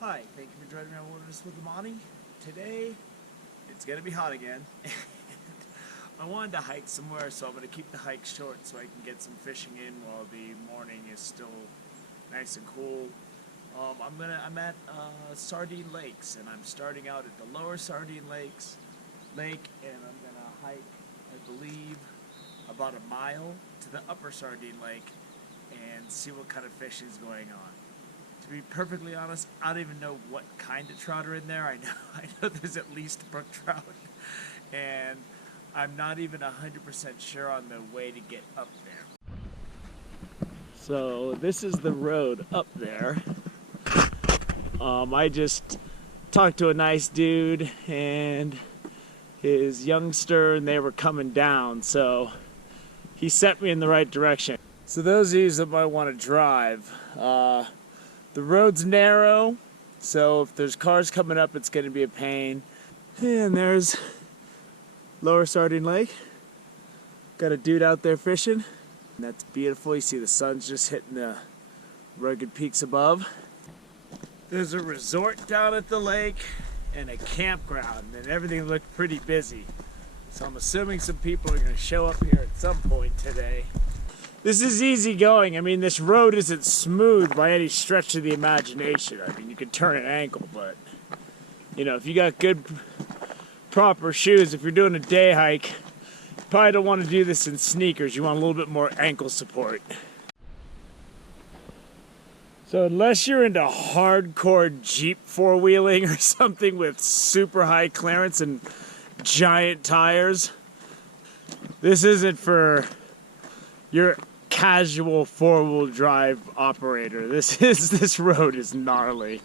Hi, thank you for joining me on Wilderness with Amani. Today, it's going to be hot again. I wanted to hike somewhere, so I'm going to keep the hike short so I can get some fishing in while the morning is still nice and cool. I'm at Sardine Lakes, and I'm starting out at the lower Sardine Lake, and I'm going to hike, I believe, about a mile to the Upper Sardine Lake and see what kind of fishing is going on. To be perfectly honest, I don't even know what kind of trout are in there. I know there's at least brook trout, and I'm not even 100% sure on the way to get up there. So this is the road up there. I just talked to a nice dude and his youngster, and they were coming down, so he sent me in the right direction. So those of you that might want to drive, the road's narrow, so if there's cars coming up, it's going to be a pain. And there's Lower Sardine Lake. Got a dude out there fishing. And that's beautiful. You see the sun's just hitting the rugged peaks above. There's a resort down at the lake and a campground, and everything looked pretty busy. So I'm assuming some people are going to show up here at some point today. This is easy going. I mean, this road isn't smooth by any stretch of the imagination. I mean, you can turn an ankle, but, you know, if you got good, proper shoes, if you're doing a day hike, you probably don't want to do this in sneakers. You want a little bit more ankle support. So unless you're into hardcore Jeep four-wheeling or something with super high clearance and giant tires, this isn't for your casual four-wheel drive operator. This road is gnarly.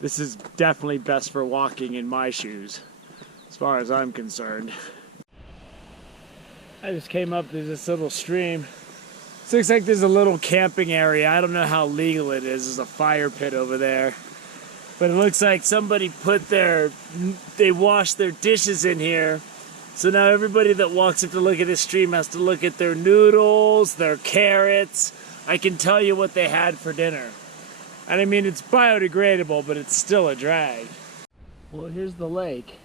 This is definitely best for walking in my shoes, as far as I'm concerned. I just came up, there's this little stream. This looks like there's a little camping area. I don't know how legal it is. There's a fire pit over there. But it looks like somebody they washed their dishes in here. So now everybody that walks up to look at this stream has to look at their noodles, their carrots. I can tell you what they had for dinner. And I mean, it's biodegradable, but it's still a drag. Well, here's the lake.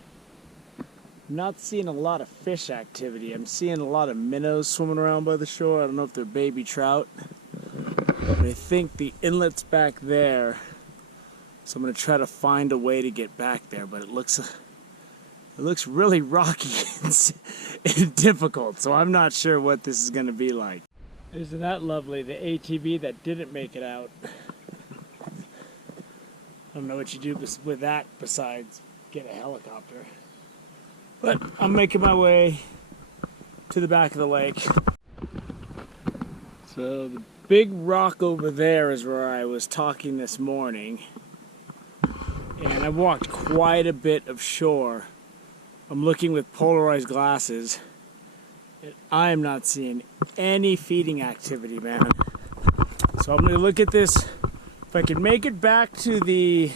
I'm not seeing a lot of fish activity. I'm seeing a lot of minnows swimming around by the shore. I don't know if they're baby trout. But I think the inlet's back there. So I'm going to try to find a way to get back there, but it looks really rocky and difficult, so I'm not sure what this is going to be like. Isn't that lovely, the ATV that didn't make it out. I don't know what you do with that besides get a helicopter. But I'm making my way to the back of the lake. So the big rock over there is where I was talking this morning. And I've walked quite a bit of shore. I'm looking with polarized glasses, and I am not seeing any feeding activity, man. So I'm going to look at this. If I can make it back to the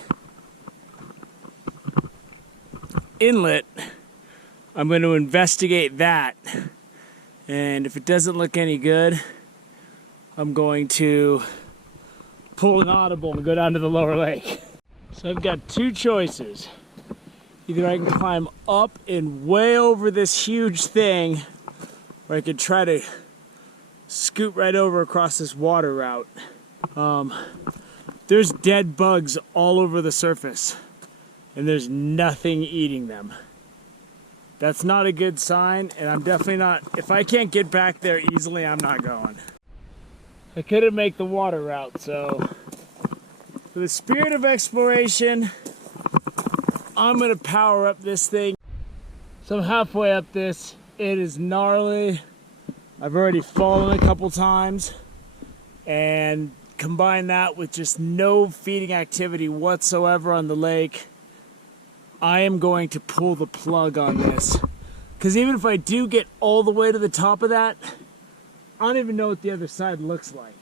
inlet, I'm going to investigate that. And if it doesn't look any good, I'm going to pull an audible and go down to the lower lake. So I've got two choices. Either I can climb up and way over this huge thing, or I could try to scoot right over across this water route. There's dead bugs all over the surface, and there's nothing eating them. That's not a good sign, and I'm definitely not, if I can't get back there easily, I'm not going. I couldn't make the water route, so for the spirit of exploration, I'm gonna power up this thing. So I'm halfway up this. It is gnarly. I've already fallen a couple times, and combine that with just no feeding activity whatsoever on the lake, I am going to pull the plug on this. Because even if I do get all the way to the top of that, I don't even know what the other side looks like.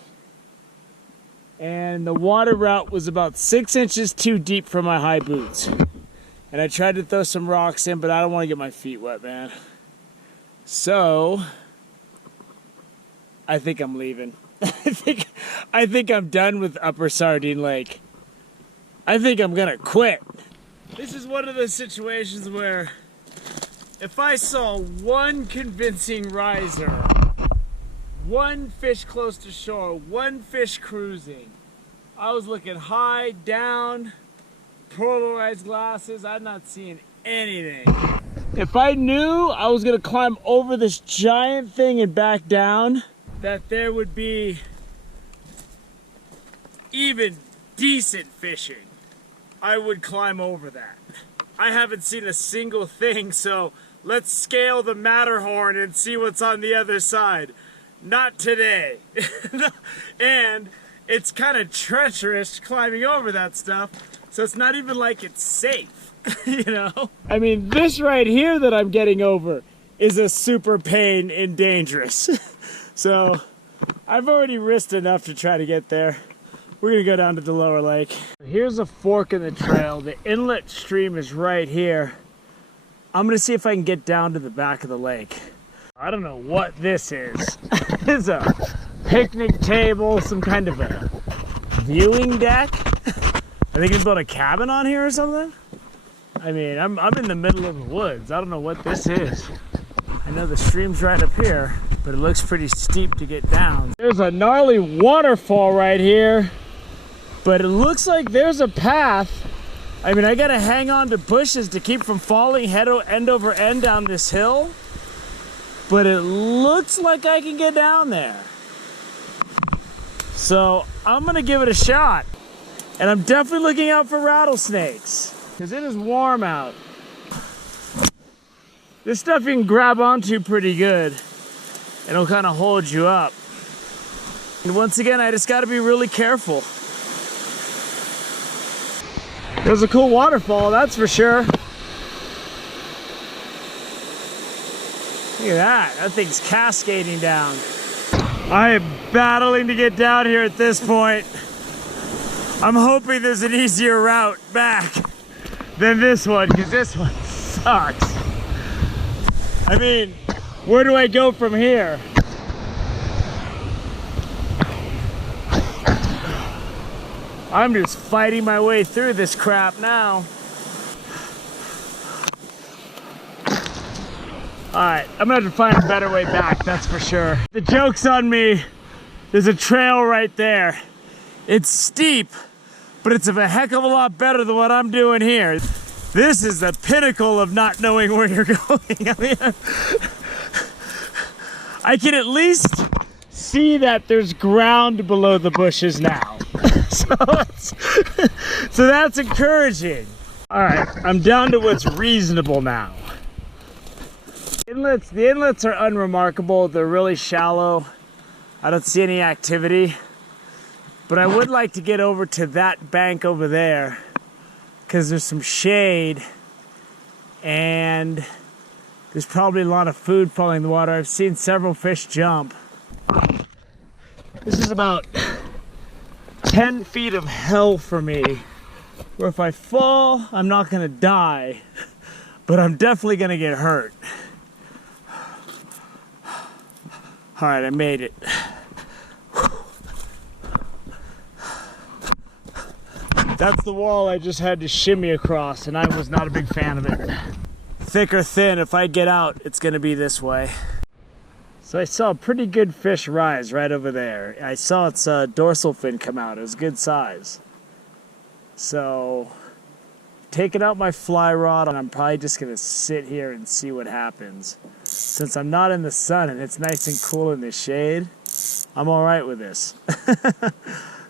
And the water route was about 6 inches too deep for my high boots. And I tried to throw some rocks in, but I don't want to get my feet wet, man. So I think I'm leaving. I think I'm done with Upper Sardine Lake. I think I'm gonna quit. This is one of those situations where if I saw one convincing riser, one fish close to shore, one fish cruising, I was looking high, down, polarized glasses, I'm not seeing anything. If I knew I was gonna climb over this giant thing and back down, that there would be even decent fishing, I would climb over that. I haven't seen a single thing, so let's scale the Matterhorn and see what's on the other side. Not today. And it's kind of treacherous climbing over that stuff, so it's not even like it's safe, you know? I mean, this right here that I'm getting over is a super pain and dangerous. So I've already risked enough to try to get there. We're gonna go down to the lower lake. Here's a fork in the trail. The inlet stream is right here. I'm gonna see if I can get down to the back of the lake. I don't know what this is. It's a picnic table, some kind of a viewing deck. Are they gonna build a cabin on here or something? I mean, I'm in the middle of the woods. I don't know what this is. I know the stream's right up here, but it looks pretty steep to get down. There's a gnarly waterfall right here, but it looks like there's a path. I mean, I gotta hang on to bushes to keep from falling end over end down this hill, but it looks like I can get down there. So I'm gonna give it a shot. And I'm definitely looking out for rattlesnakes, because it is warm out. This stuff you can grab onto pretty good, and it'll kind of hold you up. And once again, I just gotta be really careful. There's a cool waterfall, that's for sure. Look at that, that thing's cascading down. I am battling to get down here at this point. I'm hoping there's an easier route back than this one, because this one sucks. I mean, where do I go from here? I'm just fighting my way through this crap now. Alright, I'm gonna have to find a better way back, that's for sure. The joke's on me. There's a trail right there. It's steep, but it's a heck of a lot better than what I'm doing here. This is the pinnacle of not knowing where you're going. I mean, I can at least see that there's ground below the bushes now. So that's encouraging. All right, I'm down to what's reasonable now. The inlets are unremarkable. They're really shallow. I don't see any activity. But I would like to get over to that bank over there, because there's some shade and there's probably a lot of food falling in the water. I've seen several fish jump. This is about 10 feet of hell for me, where if I fall, I'm not gonna die, but I'm definitely gonna get hurt. All right, I made it. That's the wall I just had to shimmy across, and I was not a big fan of it. Thick or thin, if I get out, it's gonna be this way. So I saw a pretty good fish rise right over there. I saw its dorsal fin come out. It was good size. So, taking out my fly rod, and I'm probably just gonna sit here and see what happens. Since I'm not in the sun and it's nice and cool in the shade, I'm all right with this.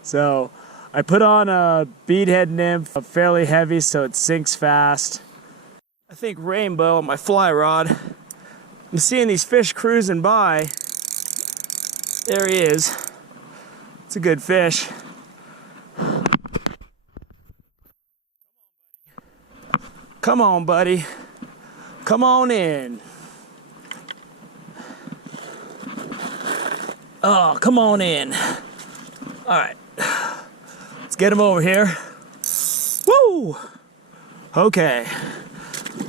So, I put on a beadhead nymph, fairly heavy so it sinks fast. I think rainbow on my fly rod. I'm seeing these fish cruising by. There he is. It's a good fish. Come on, buddy. Come on in. Oh, come on in. All right. Let's get him over here. Woo! Okay.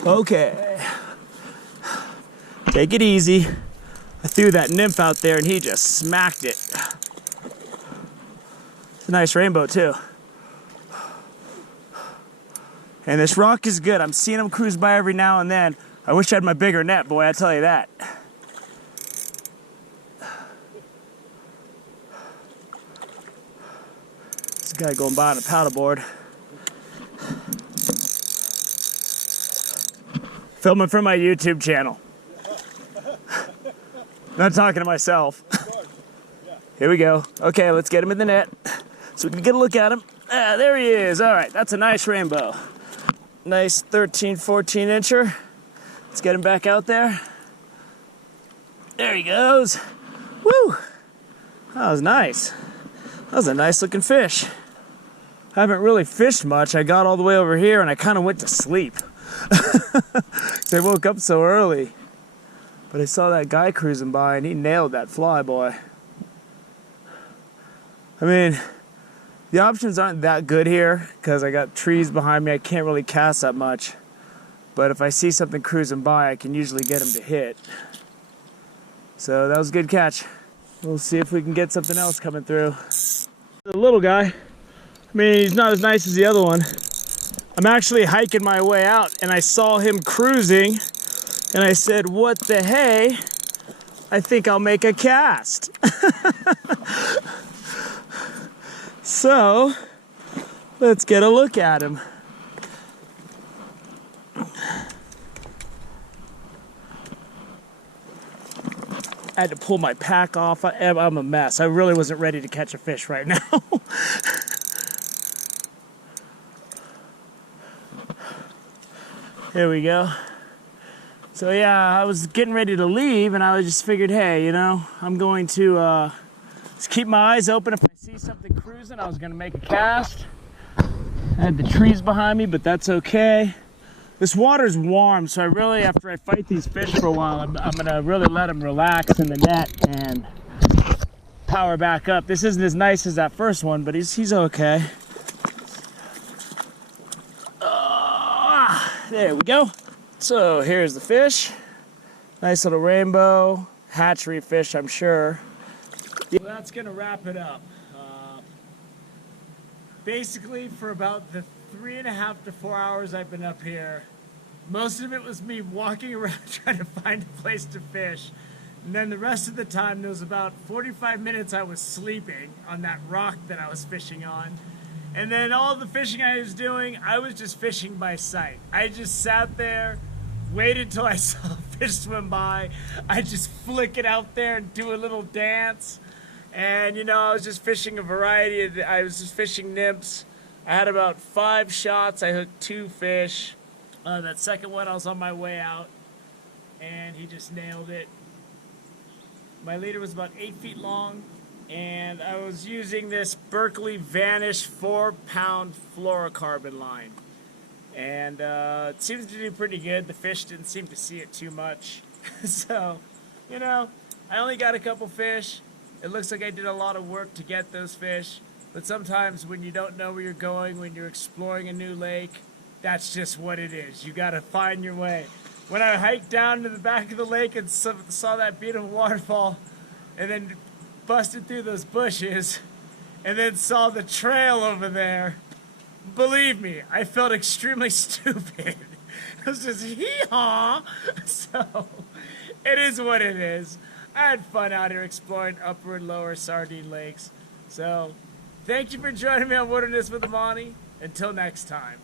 Okay. Take it easy. I threw that nymph out there and he just smacked it. It's a nice rainbow too. And this rock is good. I'm seeing them cruise by every now and then. I wish I had my bigger net, boy, I tell you that. This guy going by on a paddleboard. Filming for my YouTube channel. Not talking to myself. Here we go. Okay, let's get him in the net so we can get a look at him. Ah, there he is. All right, that's a nice rainbow. Nice 13, 14 incher. Let's get him back out there. There he goes. Woo! That was nice. That was a nice looking fish. I haven't really fished much. I got all the way over here and I kind of went to sleep. I woke up so early. But I saw that guy cruising by and he nailed that fly, boy. I mean, the options aren't that good here because I got trees behind me. I can't really cast that much. But if I see something cruising by, I can usually get him to hit. So that was a good catch. We'll see if we can get something else coming through. The little guy, I mean, he's not as nice as the other one. I'm actually hiking my way out and I saw him cruising and I said, what the hey? I think I'll make a cast. So, let's get a look at him. I had to pull my pack off. I'm a mess. I really wasn't ready to catch a fish right now. Here we go. So yeah, I was getting ready to leave and I just figured, hey, you know, I'm going to just keep my eyes open. If I see something cruising, I was gonna make a cast. I had the trees behind me, but that's okay. This water's warm, so I really, after I fight these fish for a while, I'm gonna really let them relax in the net and power back up. This isn't as nice as that first one, but he's okay. There we go. So here's the fish. Nice little rainbow, hatchery fish, I'm sure. Well, that's gonna wrap it up. Basically, for about the 3.5 to 4 hours I've been up here, most of it was me walking around trying to find a place to fish. And then the rest of the time, there was about 45 minutes I was sleeping on that rock that I was fishing on. And then all the fishing I was doing, I was just fishing by sight. I just sat there, waited till I saw a fish swim by. I just flick it out there and do a little dance. And you know, I was just fishing a variety of, I was just fishing nymphs. I had about 5 shots. I hooked 2 fish. That second one, I was on my way out, and he just nailed it. My leader was about 8 feet long, and I was using this Berkeley Vanish 4-pound fluorocarbon line. And it seems to do pretty good. The fish didn't seem to see it too much. So, you know, I only got a couple fish. It looks like I did a lot of work to get those fish, but sometimes when you don't know where you're going, when you're exploring a new lake, that's just what it is. You gotta find your way. When I hiked down to the back of the lake and saw that beautiful waterfall, and then busted through those bushes, and then saw the trail over there, believe me, I felt extremely stupid. It was just hee-haw. So, it is what it is. I had fun out here exploring Upper and Lower Sardine Lakes. So, thank you for joining me on Wilderness with Amani. Until next time.